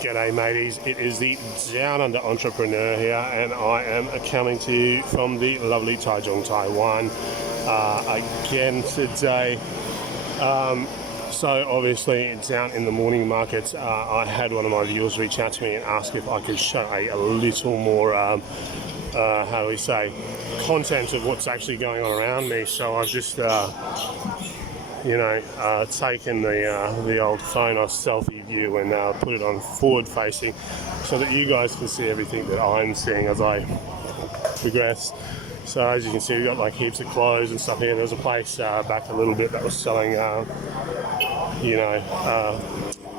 G'day mateys, it is the Downunder entrepreneur here, and I am coming to you from the lovely Taichung, Taiwan again today. So obviously down in the morning markets, I had one of my viewers reach out to me and ask if I could show a little more, how do we say, content of what's actually going on around me. So I've just taken the old phone off selfie view and put it on forward facing so that you guys can see everything that I'm seeing as I progress. So as you can see, we've got like heaps of clothes and stuff here. There's a place back a little bit that was selling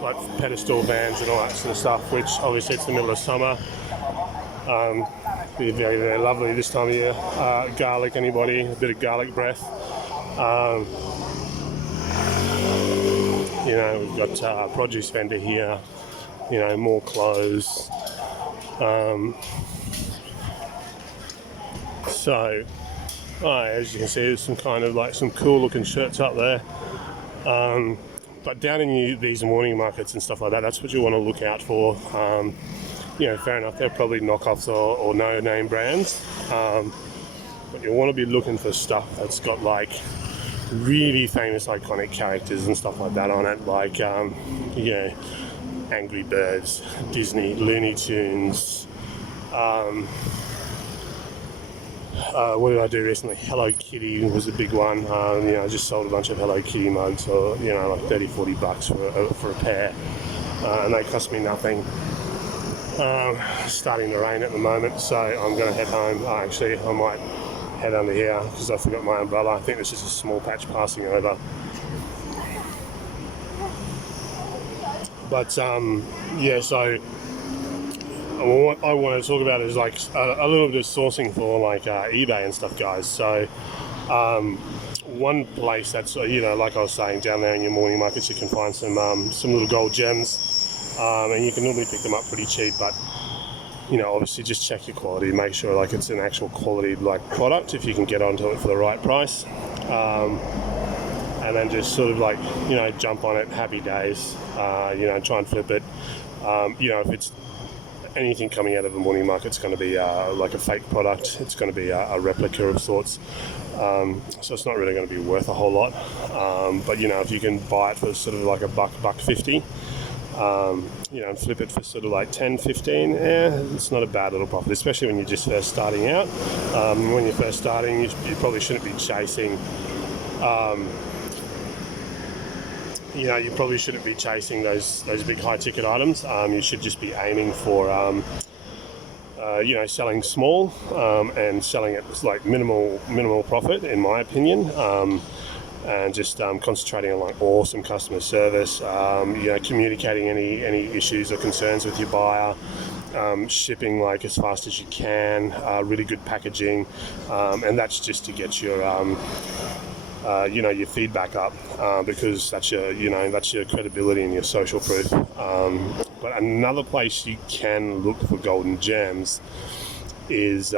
like pedestal vans and all that sort of stuff, which obviously it's the middle of summer. Be very, very lovely this time of year. Garlic, anybody? A bit of garlic breath. We've got produce vendor here, more clothes. As you can see, there's some kind of like some cool looking shirts up there. But down in these morning markets and stuff like that, that's what you want to look out for. Fair enough, they're probably knockoffs or no-name brands. But you want to be looking for stuff that's got like really famous iconic characters and stuff like that on it, like Angry Birds, Disney, Looney Tunes. What did I do recently? Hello Kitty was a big one. I just sold a bunch of Hello Kitty mugs for like $30-40 for a pair, and they cost me nothing. Starting to rain at the moment, so I'm going to head home. Actually, I might head under here because I forgot my umbrella. I think there's just a small patch passing over. But so what I want to talk about is like a little bit of sourcing for like eBay and stuff, guys. So one place that's like I was saying, down there in your morning markets, you can find some little gold gems, and you can normally pick them up pretty cheap, but obviously just check your quality, make sure like it's an actual quality like product if you can get onto it for the right price, and then just sort of like jump on it, happy days, try and flip it. If it's anything coming out of the morning market, it's going to be like a fake product. It's going to be a replica of sorts, so it's not really going to be worth a whole lot, but if you can buy it for sort of like $1.50, and flip it for sort of like 10-15, it's not a bad little profit, especially when you're just first starting out. When you're first starting, you probably shouldn't be chasing you probably shouldn't be chasing those big high ticket items. You should just be aiming for selling small and selling at like minimal profit, in my opinion. And just concentrating on like awesome customer service, communicating any issues or concerns with your buyer, shipping like as fast as you can, really good packaging, and that's just to get your your feedback up, because that's your credibility and your social proof. But another place you can look for golden gems is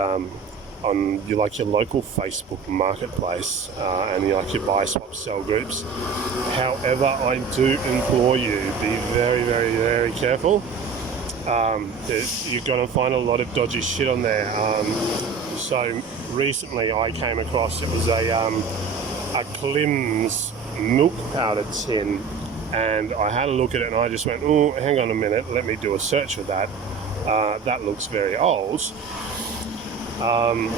on your local Facebook marketplace, and your buy, swap, sell groups. However, I do implore you, be very, very, very careful. You're going to find a lot of dodgy shit on there. So recently I came across, it was a Klim's milk powder tin, and I had a look at it and I just went, oh, hang on a minute, let me do a search for that. That looks very old. And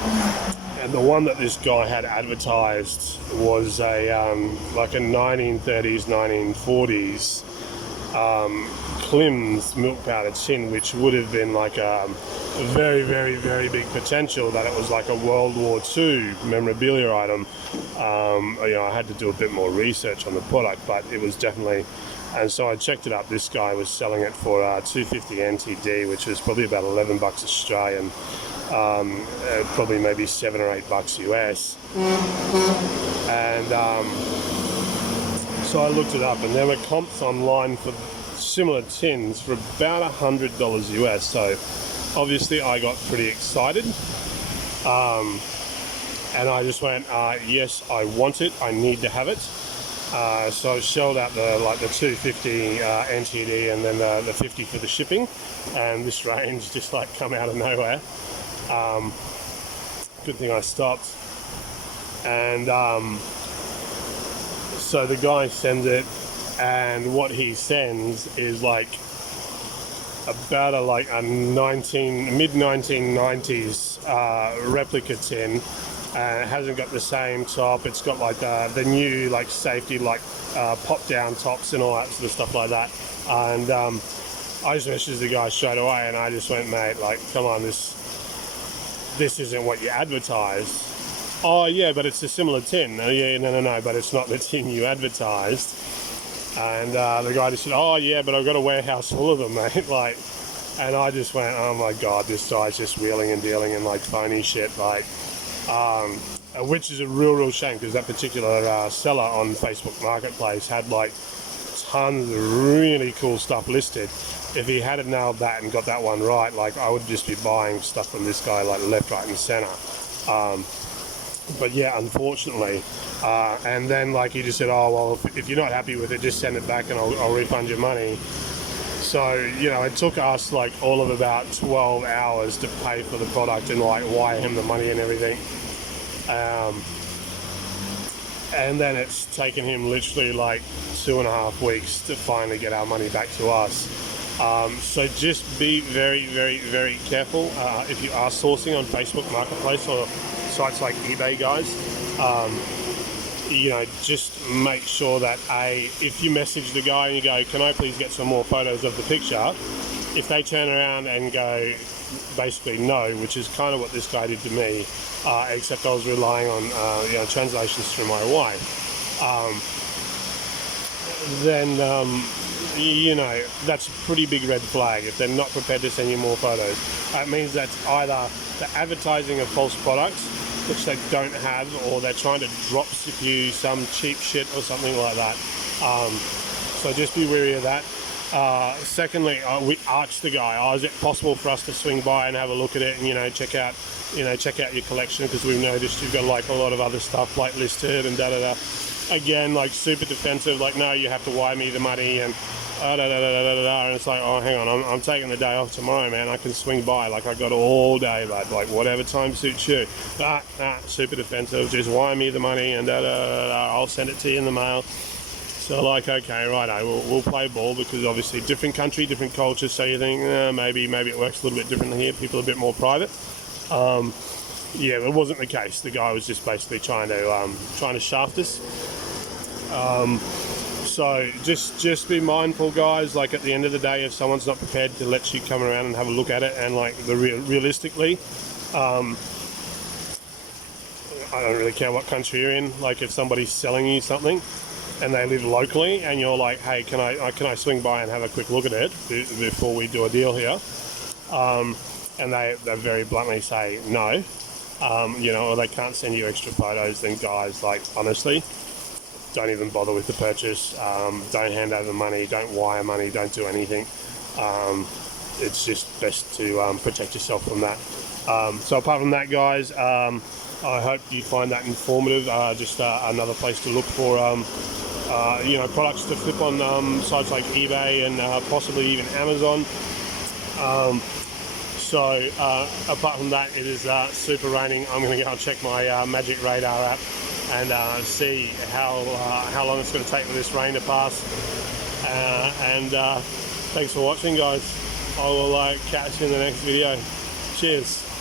the one that this guy had advertised was a 1930s, 1940s Klim's milk powder tin, which would have been like a very, very, very big potential that it was like a World War II memorabilia item. I had to do a bit more research on the product, but it was definitely. And so I checked it up. This guy was selling it for $250 NTD, which was probably about $11 Australian. Probably maybe $7 or $8 US. And so I looked it up, and there were comps online for similar tins for about $100 US. So obviously I got pretty excited, and I just went, yes, I want it, I need to have it. So I shelled out the 250 NTD and then the 50 for the shipping, and this range just like come out of nowhere. Good thing I stopped, and so the guy sends it, and what he sends is like about a mid 1990s replica tin. It hasn't got the same top. It's got like the new like safety pop down tops and all that sort of stuff like that. And I just messaged the guy straight away, and I just went, mate, like, come on, this isn't what you advertised. Oh yeah, but it's a similar tin. Oh, yeah, no, but it's not the tin you advertised. And the guy just said, oh yeah, but I've got a warehouse full of them, mate. Like, and I just went, oh my god, this guy's just wheeling and dealing in like phony shit, like. Which is a real shame, because that particular seller on Facebook Marketplace had like tons of really cool stuff listed. If he had nailed that and got that one right, like, I would just be buying stuff from this guy like left, right and center. But yeah, unfortunately, and then like he just said, oh well, if you're not happy with it, just send it back and I'll refund your money. So, you know, it took us like all of about 12 hours to pay for the product and like wire him the money and everything. And then it's taken him literally like 2.5 weeks to finally get our money back to us. So just be very careful if you are sourcing on Facebook Marketplace or sites like eBay, guys. You know, just make sure that if you message the guy and you go, can I please get some more photos of the picture, if they turn around and go basically no, which is kind of what this guy did to me, except I was relying on translations through my wife, then you know, that's a pretty big red flag. If they're not prepared to send you more photos, it means that's either the advertising of false products, which they don't have, or they're trying to drop ship you some cheap shit or something like that. So just be wary of that. Secondly, we asked the guy, is it possible for us to swing by and have a look at it and, check out your collection, because we've noticed you've got like a lot of other stuff like listed and da-da-da. Again, like super defensive, like, no, you have to wire me the money and da-da-da-da-da-da. And it's like, oh, hang on, I'm taking the day off tomorrow, man. I can swing by, like, I got all day, but like whatever time suits you. Super defensive, just wire me the money and da-da-da-da. I'll send it to you in the mail. So like, okay, righto, we'll play ball, because obviously different country, different culture, so you think maybe it works a little bit differently here, people are a bit more private. Yeah, but it wasn't the case. The guy was just basically trying to shaft us. So just be mindful, guys. Like, at the end of the day, if someone's not prepared to let you come around and have a look at it, and like realistically, I don't really care what country you're in. Like, if somebody's selling you something and they live locally, and you're like, hey, can I swing by and have a quick look at it before we do a deal here? And they very bluntly say no, or they can't send you extra photos, then guys, like, honestly, don't even bother with the purchase. Don't hand over money, don't wire money, don't do anything. It's just best to protect yourself from that. So apart from that, guys, I hope you find that informative. Just another place to look for products to flip on sites like eBay and possibly even Amazon. So apart from that, it is super raining. I'm going to go and check my Magic Radar app and see how long it's going to take for this rain to pass. And thanks for watching, guys. I will catch you in the next video. Cheers.